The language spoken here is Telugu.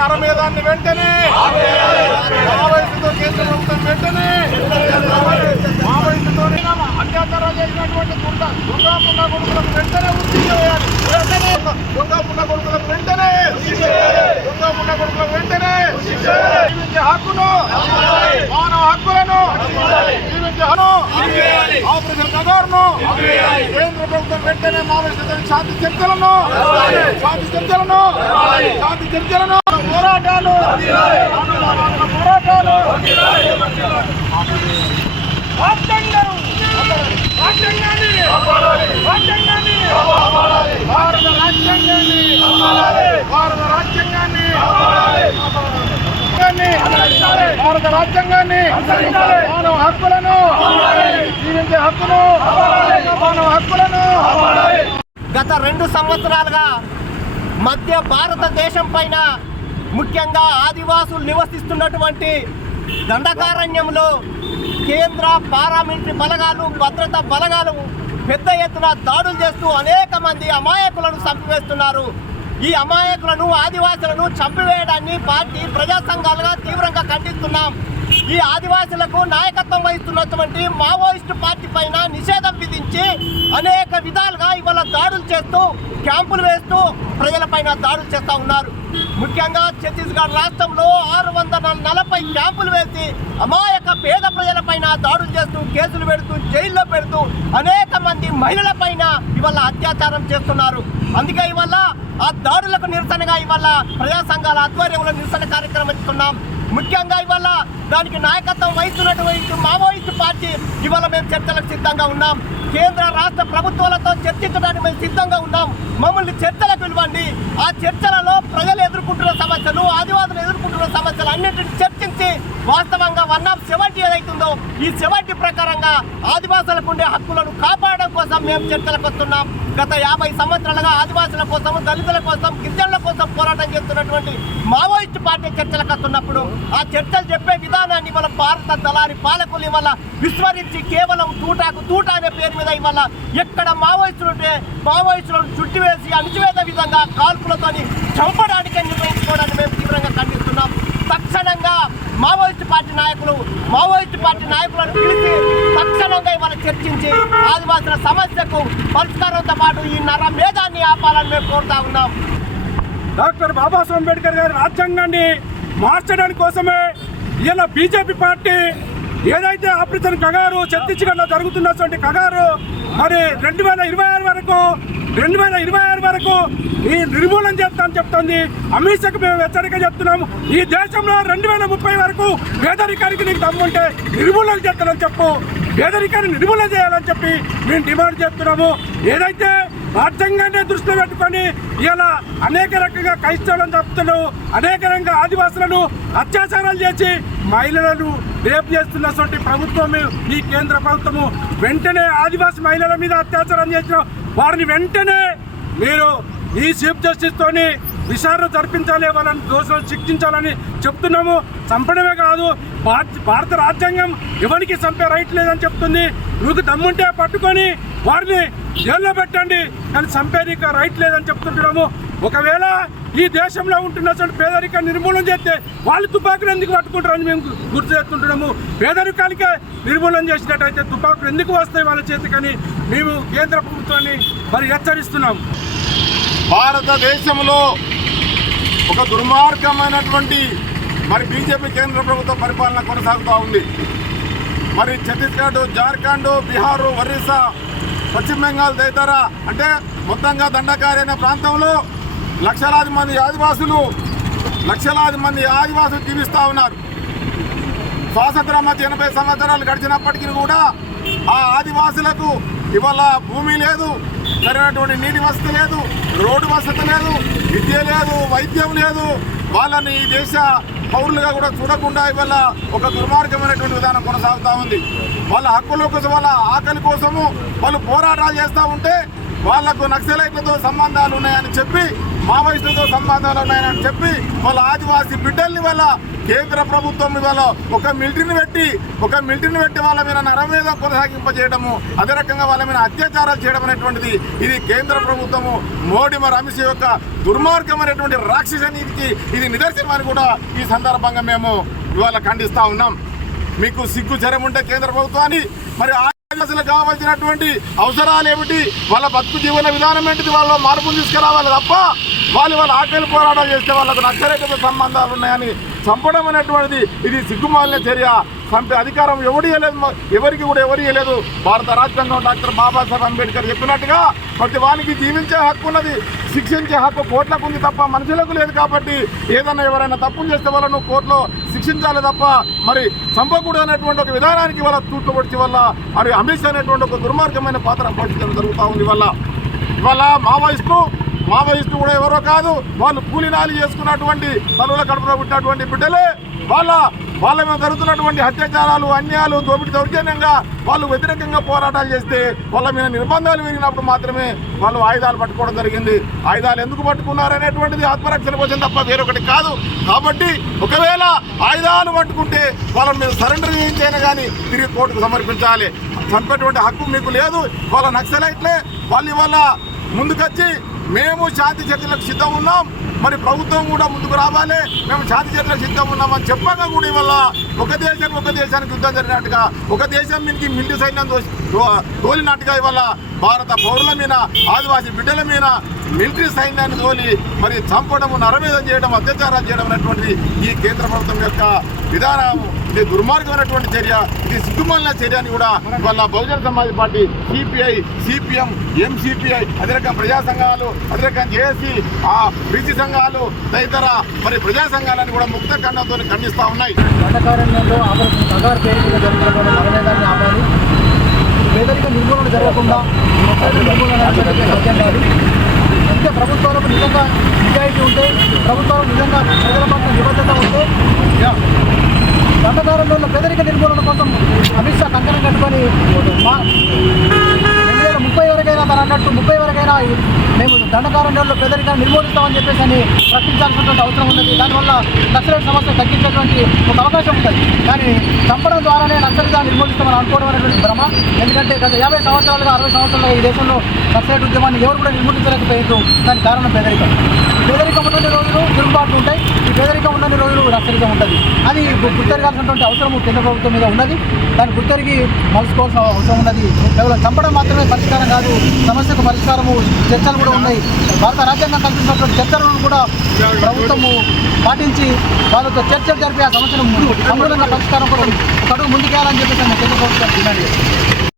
నరమేధాన్ని వెంటనే మావోయిస్టుతో కేంద్ర ప్రభుత్వం వెంటనే మావోయిస్టుతో అత్యాచారాలు చేసినటువంటి దుర్గా దుర్గా పున్న కొడుకులకు వెంటనే ఉద్యోగం చేయాలి. దుర్గా పున్న కొడుకులకు వెంటనే దుర్గా పున్న కొడుకులకు వెంటనే జీవించే హక్కును మానవ హక్కులను జీవించే హక్కు ఆపరేషన్ కగారును కేంద్ర ప్రభుత్వం వెంటనే మావోయిస్టులతో శాంతి చర్చలను శాంతి చర్చలను శాంతి చర్చలను పోరాటాలు. పోరాటాలు. భారత రాజ్యాంగాన్ని. భారత రాజ్యాంగాన్ని. భారత రాజ్యాంగాన్ని. మానవ హక్కులను. జీవించే హక్కును. మానవ హక్కులను. గత రెండు సంవత్సరాలుగా మధ్య భారతదేశం పైన ముఖ్యంగా ఆదివాసులు నివసిస్తున్నటువంటి దండకారణ్యంలో కేంద్ర పారామిలిటరీ బలగాలు భద్రతా బలగాలు పెద్ద ఎత్తున దాడులు చేస్తూ అనేక మంది అమాయకులను చంపివేస్తున్నారు. ఈ అమాయకులను ఆదివాసులను చంపివేయడాన్ని పార్టీ ప్రజా సంఘాలుగా తీవ్రంగా ఖండిస్తున్నాం. ఈ ఆదివాసులకు నాయకత్వం వహిస్తున్నటువంటి మావోయిస్టు పార్టీ పైన నిషేధం విధించి అనేక విధాలుగా ఇవాళ దాడులు చేస్తూ క్యాంపులు వేస్తూ ప్రజలపైన దాడులు చేస్తూ ఉన్నారు. ముఖ్యంగా ఛత్తీస్గఢ్ రాష్ట్రంలో ఆరు వందల నలభై క్యాంపులు వేసి అమాయక పేద ప్రజలపైన దాడులు చేస్తూ కేసులు పెడుతూ జైల్లో పెడుతూ అనేక మంది మహిళలపైన ఇవాళ అత్యాచారం చేస్తున్నారు. అందుకే ఇవాళ ఆ దాడులకు నిరసనగా ఇవాళ ప్రజా సంఘాల ఆధ్వర్యంలో నిరసన కార్యక్రమం ఇస్తున్నాం ముఖ్యంగా ఇవాళ దానికి నాయకత్వం వహిస్తున్నటువంటి మావోయిస్టు పార్టీ ఇవాళ మేము చర్చలకు సిద్ధంగా ఉన్నాం. కేంద్ర రాష్ట్ర ప్రభుత్వాలతో చర్చించడానికి మేము సిద్ధంగా ఉన్నాం. మమ్మల్ని చర్చలకు పిలవండి. ఆ చర్చలలో ప్రజలు ఎదుర్కొంటున్న సమస్యలు ఆదివాసులు ఎదుర్కొంటున్న సమస్యలు అన్నింటిని చర్చించి వాస్తవంగా వన్ ఆఫ్ సెవెంటీ ఏదైతుందో ఈ సెవెంటీ ప్రకారంగా ఆదివాసులకు ఉండే హక్కులను కాపాడడం కోసం మేము చర్చలకు వస్తున్నాం గత యాభై సంవత్సరాలుగా ఆదివాసుల కోసం దళితుల కోసం గిరిజనుల కోసం పోరాటం చేస్తున్నటువంటి మావోయిస్ట్ పార్టీ చర్చలకు వస్తున్నప్పుడు ఆ చర్చలు చెప్పే విధానాన్ని మన భారత దళారి పాలకులు ఇవాళ విస్మరించి కేవలం తూటాకు తూట అనే పేరు మీద ఇవాళ ఎక్కడ మావోయిస్టులు ఉంటే మావోయిస్టులను చుట్టివేసి అణిచివేత విధంగా కాల్పులతోని చంపడానికి నిర్ణయించుకోవడాన్ని మేము తీవ్రంగా ఖండిస్తున్నాం. తక్షణంగా మావోయిస్ట్ పార్టీ నాయకులు మావోయిస్ట్ పార్టీ నాయకులను పిలిచి తక్షణంగా ఇవాళ చర్చించి ఆదివాసుల సమస్యకు పరిష్కారంతో పాటు ఈ నర మేధాన్ని ఆపాలని మేము కోరుతా ఉన్నాం. డాక్టర్ బాబాసాహెబ్ అంబేద్కర్ గారి రాజ్యాంగాన్ని మార్చడానికి కోసమే ఇలా బీజేపీ పార్టీ ఏదైతే ఆపరేషన్ కగారు ఛత్తీస్గఢ్లో జరుగుతున్నటువంటి కగారు మరి రెండు వేల ఇరవై ఆరు వరకు రెండు వేల ఇరవై ఆరు వరకు ఈ నిర్మూలన చేస్తామని చెప్తుంది. అమిత్ షాకు మేము హెచ్చరిక చెప్తున్నాము ఈ దేశంలో రెండు వేల ముప్పై వరకు పేదరికానికి నీకు దమ్ముంటే నిర్మూలన చేస్తానని చెప్పు. పేదరికాన్ని నిర్మూలన చేయాలని చెప్పి మేము డిమాండ్ చేస్తున్నాము. ఏదైతే రాజ్యాంగాన్ని దృష్టిలో పెట్టుకొని ఇలా అనేక రకంగా క్రైస్తవులను చంపుతున్నాడు అనేక రకంగా ఆదివాసులను అత్యాచారాలు చేసి మహిళలను రేపు చేస్తున్నటువంటి ప్రభుత్వం ఈ కేంద్ర ప్రభుత్వము. వెంటనే ఆదివాసి మహిళల మీద అత్యాచారం చేసిన వారిని వెంటనే మీరు ఈ చీఫ్ జస్టిస్తోని విచారణ జరిపించాలి వాళ్ళని దోషులను శిక్షించాలని చెప్తున్నాము. చంపడమే కాదు భారత భారత రాజ్యాంగం ఎవరికి చంపే రైట్ లేదని చెప్తుంది. నువ్వు దమ్ముంటే పట్టుకొని వారిని జైల్లో పెట్టండి కానీ చంపేదిక రైట్ లేదని చెప్తుంటున్నాము. ఒకవేళ ఈ దేశంలో ఉంటున్నటువంటి పేదరిక నిర్మూలన చేస్తే వాళ్ళు తుపాకులు ఎందుకు పట్టుకుంటారని మేము గుర్తు చేస్తుంటున్నాము. పేదరికానికే నిర్మూలన చేసినట్టయితే తుపాకులు ఎందుకు వస్తాయి వాళ్ళ చేతికని మేము కేంద్ర ప్రభుత్వాన్ని మరి హెచ్చరిస్తున్నాం భారతదేశంలో ఒక దుర్మార్గమైనటువంటి మరి బీజేపీ కేంద్ర ప్రభుత్వ పరిపాలన కొనసాగుతూ ఉంది. మరి ఛత్తీస్గఢ్ జార్ఖండ్ బీహారు ఒరిస్సా పశ్చిమ బెంగాల్ తదితర అంటే మొత్తంగా దండకారైన ప్రాంతంలో లక్షలాది మంది ఆదివాసులు లక్షలాది మంది ఆదివాసులు జీవిస్తూ ఉన్నారు. స్వాతంత్రం మధ్య ఎనభై సంవత్సరాలు గడిచినప్పటికీ కూడా ఆ ఆదివాసులకు ఇవాళ భూమి లేదు సరైనటువంటి నీటి వసతి లేదు రోడ్డు వసతి లేదు విద్య లేదు వైద్యం లేదు. వాళ్ళని ఈ దేశ పౌరులుగా కూడా చూడకుండా ఇవాళ ఒక దుర్మార్గమైనటువంటి విధానం కొనసాగుతూ ఉంది. వాళ్ళ హక్కుల కోసం వాళ్ళ ఆకలి కోసము వాళ్ళు పోరాటాలు చేస్తూ ఉంటే వాళ్ళకు నక్సలైట్లతో సంబంధాలు ఉన్నాయని చెప్పి మావోయిస్టులతో సంబంధాలు ఉన్నాయని చెప్పి వాళ్ళ ఆదివాసీ బిడ్డల్ని వల్ల కేంద్ర ప్రభుత్వం ఇవాళ ఒక మిలిటరీని పెట్టి ఒక మిలిటరీని పెట్టి వాళ్ళ మీద నరమేధ కొనసాగింపజేయడము అదే రకంగా వాళ్ళ మీద అత్యాచారాలు చేయడం అనేటువంటిది ఇది కేంద్ర ప్రభుత్వము మోడీ మరి అమిత్ యొక్క దుర్మార్గమైనటువంటి రాక్షస నీతికి ఇది నిదర్శనం అని కూడా ఈ సందర్భంగా మేము ఇవాళ ఖండిస్తూ ఉన్నాం. మీకు సిగ్గు జ్వరం ఉంటే కేంద్ర ప్రభుత్వాన్ని మరి ఆదివాసులకు కావాల్సినటువంటి అవసరాలు ఏమిటి? వాళ్ళ బతుకు జీవన విధానం ఏంటిది? వాళ్ళ మార్పులు తీసుకురావాలి తప్ప వాళ్ళు వాళ్ళ ఆకలి పోరాటాలు చేస్తే వాళ్ళకు నక్సలైట్తో సంబంధాలు ఉన్నాయని చంపడం అనేటువంటిది ఇది సిగ్గుమాలిన చర్య. చంపే అధికారం ఎవరు ఇవ్వలేదు ఎవరికి కూడా ఎవరు ఇవ్వలేదు భారత రాజ్యాంగం డాక్టర్ బాబాసాహెబ్ అంబేద్కర్ చెప్పినట్టుగా ప్రతి వానికి జీవించే హక్కు ఉన్నది. శిక్షించే హక్కు కోట్లకు ఉంది తప్ప మనుషులకు లేదు కాబట్టి ఏదైనా ఎవరైనా తప్పులు చేస్తే వాళ్ళను కోర్టులో శిక్షించాలి తప్ప మరి చంపకూడదు అనేటువంటి ఒక విధానానికి వాళ్ళ తూట్టుపడిచి వల్ల మరి అమిత్ షా అనేటువంటి ఒక దుర్మార్గమైన పాత్ర పోషించడం జరుగుతూ ఉంది వల్ల ఇవాళ మావోయిస్టు మావోయిస్టు కూడా ఎవరో కాదు వాళ్ళు కూలినాలి చేసుకున్నటువంటి తనుల కడుపులో పుట్టినటువంటి బిడ్డలే. వాళ్ళ వాళ్ళ మీద జరుగుతున్నటువంటి అత్యాచారాలు అన్యాయాలు దోపిడీ దౌర్జన్యంగా వాళ్ళు వ్యతిరేకంగా పోరాటాలు చేస్తే వాళ్ళ మీద నిర్బంధాలు విరిగినప్పుడు మాత్రమే వాళ్ళు ఆయుధాలు పట్టుకోవడం జరిగింది. ఆయుధాలు ఎందుకు పట్టుకున్నారు అనేటువంటిది ఆత్మరక్షణ కోసం తప్ప వేరొకటి కాదు. కాబట్టి ఒకవేళ ఆయుధాలు పట్టుకుంటే వాళ్ళ మీద సరెండర్ చేయించైనా కానీ తిరిగి కోర్టుకు సమర్పించాలి. చంపేటువంటి హక్కు మీకు లేదు. వాళ్ళ నక్సలైట్లే. వాళ్ళు ఇవాళ ముందుకొచ్చి మేము శాంతి చర్చలకు సిద్ధం ఉన్నాం. మరి ప్రభుత్వం కూడా ముందుకు రావాలి. మేము శాంతి చర్చలకు సిద్ధం ఉన్నామని చెప్పగా కూడా ఇవాళ ఒక దేశం ఒక దేశానికి యుద్ధం జరిగినట్టుగా ఒక దేశం మీకు మిలిటరీ సైన్యం తో- తోలినట్టుగా ఇవాళ భారత పౌరుల మీద ఆదివాసీ బిడ్డల మీద మిలిటరీ సైన్యాన్ని తోలి మరి చంపడము నరమేధం చేయడం అత్యాచారాలు చేయడం అనేటువంటిది ఈ కేంద్ర ప్రభుత్వం యొక్క విధానం ఇది దుర్మార్గమైనటువంటి చర్య. ఇది సిగ్గుమాలిన చర్య అని కూడా ఇవాళ Bahujan Samaj party CPI CPM MCPI అదే రకం ప్రజా సంఘాలు అదే రకం జేఏసీ ఆ బీసీ సంఘాలు తదితర మరి ప్రజా సంఘాలని కూడా ముక్త ఖండంతో ఖండిస్తూ ఉన్నాయి. పేదరిక నిర్మూలన జరగకుండా ఇంకా ప్రభుత్వాలకు నిజంగా నిజాయితీ ఉంటే ప్రభుత్వాలకు నిజంగా ప్రజల పట్ల నిబద్ధత ఉంటే దండకారణ్యంలో పేదరిక నిర్మూలన కోసం అమిత్ షా కంకణం కట్టుకొని రెండు వేల ముప్పై వరకైనా తను అన్నట్టు ముప్పై వరకైనా మేము దండకారణ్యంలో పేదరికాన్ని నిర్మూలిస్తామని చెప్పేసి అని ప్రకటించాల్సినటువంటి అవసరం ఉన్నది. దానివల్ల నక్సలైట్ సమస్య తగ్గించేటువంటి ఒక అవకాశం ఉంటుంది కానీ చంపడం ద్వారానే నక్సలిజాన్ని నిర్మూలిస్తామని అనుకోవడం అనేటువంటి భ్రమ. ఎందుకంటే గత యాభై సంవత్సరాలుగా అరవై సంవత్సరాలుగా ఈ దేశంలో నక్సలైట్ ఉద్యమాన్ని ఎవరు కూడా నిర్మూలించలేకపోయారు దానికి కారణం పేదరికం. పేదరికం ఉన్న రోజులు తిరుగుబాట్లు ఉంటాయి. ఈ పేదరికం ఉన్న రోజులు నక్సలిజం ఉంటుంది. అది గుర్తెరగాల్సినటువంటి అవసరం కేంద్ర ప్రభుత్వం మీద ఉన్నది. దాన్ని గుర్తెరిగి మలుసుకోవాల్సిన అవసరం ఉన్నది. కేవలం చంపడం మాత్రమే పరిష్కారం కాదు సమస్యకు పరిష్కారము చర్చలు కూడా ఉన్నాయి. భారత రాజ్యాంగం కల్పించినటువంటి చర్చలను కూడా ప్రభుత్వము పాటించి వాళ్ళతో చర్చలు జరిపి ఆ సమస్యను సమూలంగా పరిష్కారం కూడా ఒక అడుగు ముందుకేయాలని చెప్పేసి కేంద్ర ప్రభుత్వం డిమాండ్ చేస్తుంది